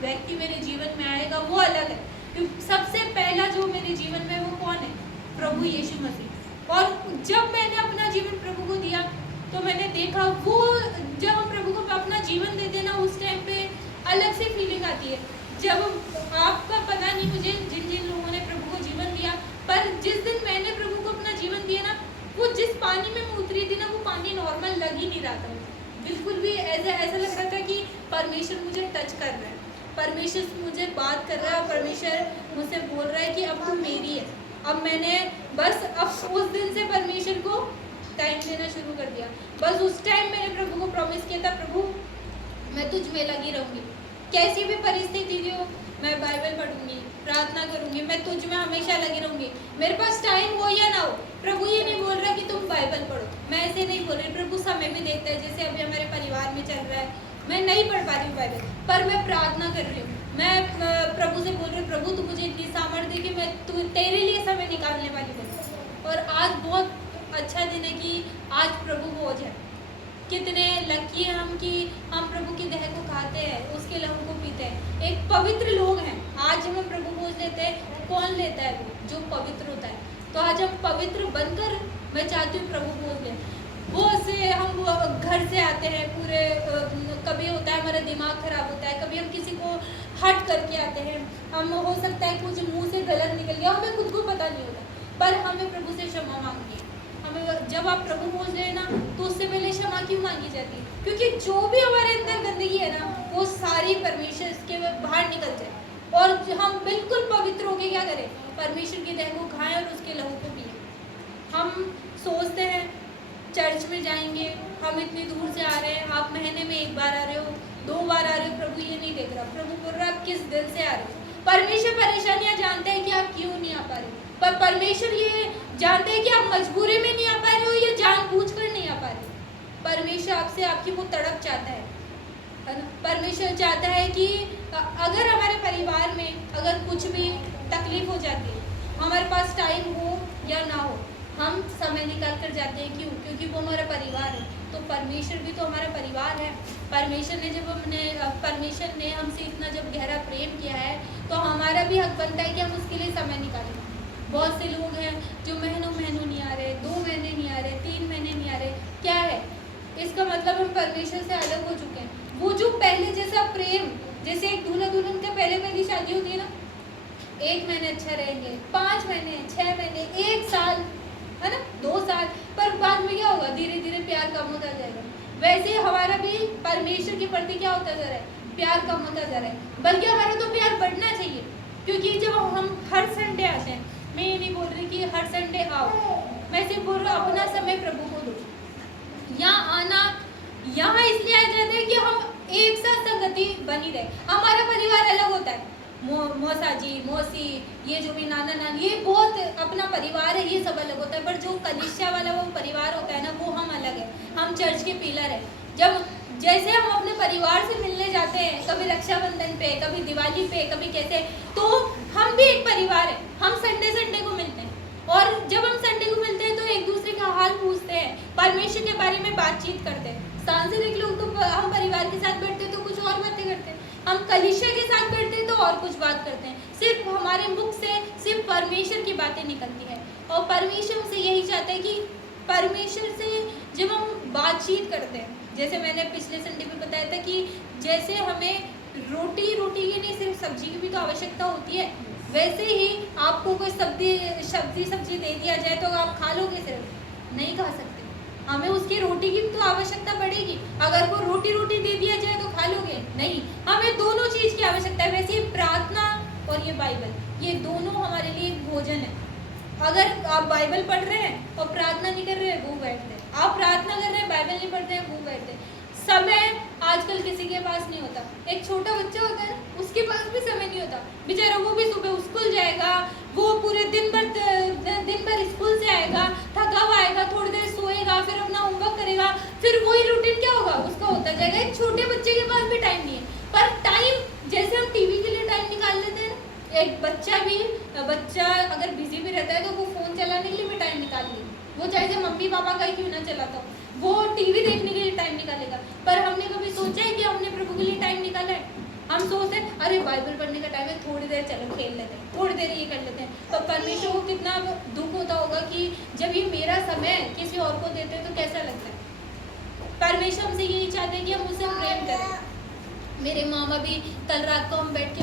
व्यक्ति मेरे जीवन में आएगा वो अलग है। सबसे पहला जो मेरे जीवन में वो कौन है? प्रभु यीशु मसीह। और जब मैंने अपना जीवन प्रभु को दिया तो मैंने देखा वो जब हम प्रभु को अपना जीवन देते ना उस टाइम पे अलग से फीलिंग आती है। जब आपका पता नहीं मुझे जिन जिन लोगों ने प्रभु को जीवन दिया, पर जिस दिन मैंने प्रभु को अपना जीवन दिया ना, वो जिस पानी में मैं उतरी थी ना वो पानी नॉर्मल लग ही नहीं रहा था, बिल्कुल भी ऐसा लग रहा था कि परमेश्वर मुझे टच कर रहा है, परमेश्वर मुझे बात कर रहा है, परमेश्वर मुझसे बोल रहा है कि अब तू मेरी है। अब मैंने बस अब उस दिन से परमेश्वर को टाइम देना शुरू कर दिया। बस उस टाइम मैंने प्रभु को प्रॉमिस किया था, प्रभु मैं तुझ में लगी रहूँगी, कैसी भी परिस्थिति हो मैं बाइबल पढ़ूंगी, प्रार्थना करूंगी, मैं तुझ में हमेशा लगी रहूंगी, मेरे पास टाइम हो या ना हो। प्रभु ये नहीं बोल रहा कि तुम बाइबल पढ़ो, मैं ऐसे नहीं बोल रही। प्रभु समय भी देखता है, जैसे अभी हमारे परिवार में चल रहा है, मैं नहीं पढ़ पा रही हूँ बाइबल, पर मैं प्रार्थना कर रही हूँ, मैं प्रभु से बोल रही हूँ, प्रभु तू मुझे इतनी सामर्थ्य दे कि मैं तेरे लिए समय निकालने वाली हूँ। और आज बहुत अच्छा दिन है कि आज प्रभु भोज है। कितने लकी हैं हम कि हम प्रभु की देह को खाते हैं, उसके लहू को पीते हैं, एक पवित्र लोग हैं। आज हम प्रभु भोज लेते हैं, कौन लेता है? वो जो पवित्र होता है। तो आज हम पवित्र बनकर मैं चाहती हूँ प्रभु भोज लें। वो से हम घर से आते हैं पूरे, कभी होता है हमारा दिमाग खराब होता है, कभी हम किसी को हट करके आते हैं, हम हो सकता है कुछ मुंह से गलत निकल गया, हमें खुद को पता नहीं होता, पर हमें प्रभु से क्षमा मांगनी है। हमें जब आप प्रभु भोज लें ना तो उससे पहले क्षमा क्यों मांगी जाती है? क्योंकि जो भी हमारे अंदर गंदगी है ना वो सारी परमेश्वर के बाहर निकल जाए और हम बिल्कुल पवित्र होके क्या करें? परमेश्वर की देह को खाएं और उसके लहू को पिए। हम सोचते हैं चर्च में जाएंगे, हम इतनी दूर से आ रहे हैं, आप महीने में 1 बार आ रहे हो, 2 बार आ रहे हो, प्रभु ये नहीं देख रहा। प्रभु बोल रहा है आप किस दिल से आ रहे हो। परमेश्वर परेशानियां जानते हैं कि आप क्यों नहीं आ पा रहे हो, पर परमेश्वर ये जानते हैं कि आप मजबूरी में नहीं आ पा रहे हो या जानबूझकर नहीं आ पा रहे हो। परमेश्वर आपसे आपकी वो तड़प चाहता है। परमेश्वर चाहता है कि अगर हमारे परिवार में अगर कुछ भी तकलीफ हो जाती है, हमारे पास टाइम हो या ना हो, हम समय निकाल कर जाते हैं। क्यों? क्योंकि वो हमारा परिवार है। तो परमेश्वर भी तो हमारा परिवार है। परमेश्वर ने हमसे इतना जब गहरा प्रेम किया है तो हमारा भी हक बनता है कि हम उसके लिए समय निकालें। बहुत से लोग हैं जो महीनों नहीं आ रहे, 2 महीने नहीं आ रहे, 3 महीने नहीं आ रहे। क्या है इसका मतलब? हम परमेश्वर से अलग हो चुके हैं। वो जो पहले जैसा प्रेम, जैसे एक दूल्हा दुल्हन का पहली शादी होती है ना, 1 महीने अच्छा रहेंगे, 5 महीने, 6 महीने, 1 साल, है ना, 2 साल, पर बाद में क्या होगा? धीरे धीरे प्यार कम होता जाएगा। वैसे हमारा भी परमेश्वर के प्रति क्या होता जा रहा है? प्यार कम होता जा रहा है। बल्कि हमारा तो प्यार बढ़ना चाहिए, क्योंकि जब हम हर संडे आते हैं, मैं ये नहीं बोल रही कि हर संडे आओ, मैं सिर्फ बोल रहा हूँ अपना समय प्रभु को दो। यहाँ आना यहाँ इसलिए आ जाते हैं कि हम एक साथ संगति बनी रहे। हमारा परिवार अलग होता है, मौसा जी, मौसी, ये जो भी नाना नानी, ये बहुत अपना परिवार है, ये सब अलग होता है। पर जो कलीसिया वाला वो परिवार होता है ना, वो हम अलग है। हम चर्च के पिलर है। जब जैसे हम अपने परिवार से मिलने जाते हैं, कभी रक्षाबंधन पे, कभी दिवाली पे, कभी कैसे, तो हम भी एक परिवार है। हम संडे को मिलते हैं, और जब हम संडे को मिलते हैं तो एक दूसरे का हाल पूछते हैं, परमेश्वर के बारे में बातचीत करते हैं। सांसारिक लोग तो हम परिवार के साथ बैठते तो कुछ और बातें करते हैं, हम कलीसिया के साथ बैठते हैं तो और कुछ बात करते हैं। सिर्फ हमारे मुख से सिर्फ परमेश्वर की बातें निकलती है, और परमेश्वर से यही चाहते हैं कि परमेश्वर से जब हम बातचीत करते हैं, जैसे मैंने पिछले संडे में बताया था कि जैसे हमें रोटी की नहीं सिर्फ सब्जी की भी तो आवश्यकता होती है, वैसे ही आपको कोई सब्जी दे दिया जाए तो आप खा लोगे? सिर्फ नहीं खा सकते, हमें उसकी रोटी की तो आवश्यकता पड़ेगी। अगर को रोटी दे दिया जाए तो खा लोगे? नहीं, हमें दोनों चीज़ की आवश्यकता है। वैसे प्रार्थना और ये बाइबल, ये दोनों हमारे लिए एक भोजन है। अगर आप बाइबल पढ़ रहे हैं और प्रार्थना नहीं कर रहे हैं, वो बैठते हैं। आप प्रार्थना कर रहे हैं, बाइबल नहीं पढ़ते हैं, वो बैठते हैं। समय आजकल किसी के पास नहीं होता। एक छोटा बच्चा होता है, उसके पास भी समय नहीं होता बेचारा। वो भी सुबह स्कूल जाएगा, वो पूरे दिन भर स्कूल से आएगा, थका हुआ आएगा, थोड़ी देर सोएगा, फिर अपना होमवर्क करेगा, फिर वही रूटीन क्या होगा उसका होता जाएगा। एक छोटे बच्चे के पास भी टाइम नहीं है। पर टाइम, जैसे हम टीवी के लिए टाइम निकाल लेते हैं, एक बच्चा अगर बिजी भी रहता है तो वो फोन चलाने के लिए भी टाइम निकाल लेगा। वो चाहे मम्मी पापा का ही क्यों ना चलाता हो, वो टीवी देखने के लिए टाइम निकालेगा। पर हमने कभी सोचा है कि हमने प्रभु के लिए टाइम निकाला है? हम सोचते हैं अरे अरे बाइबल पढ़ने का टाइम है, थोड़ी देर चलो खेल लेते हैं, थोड़ी देर ये कर लेते हैं। तो परमेश्वर को कितना दुख होता होगा कि जब ये मेरा समय किसी और को देते हैं तो कैसा लगता है। परमेश्वर हमसे यही चाहते हैं कि हम उससे प्रेम करें। मेरे मामा भी कल रात को हम बैठ के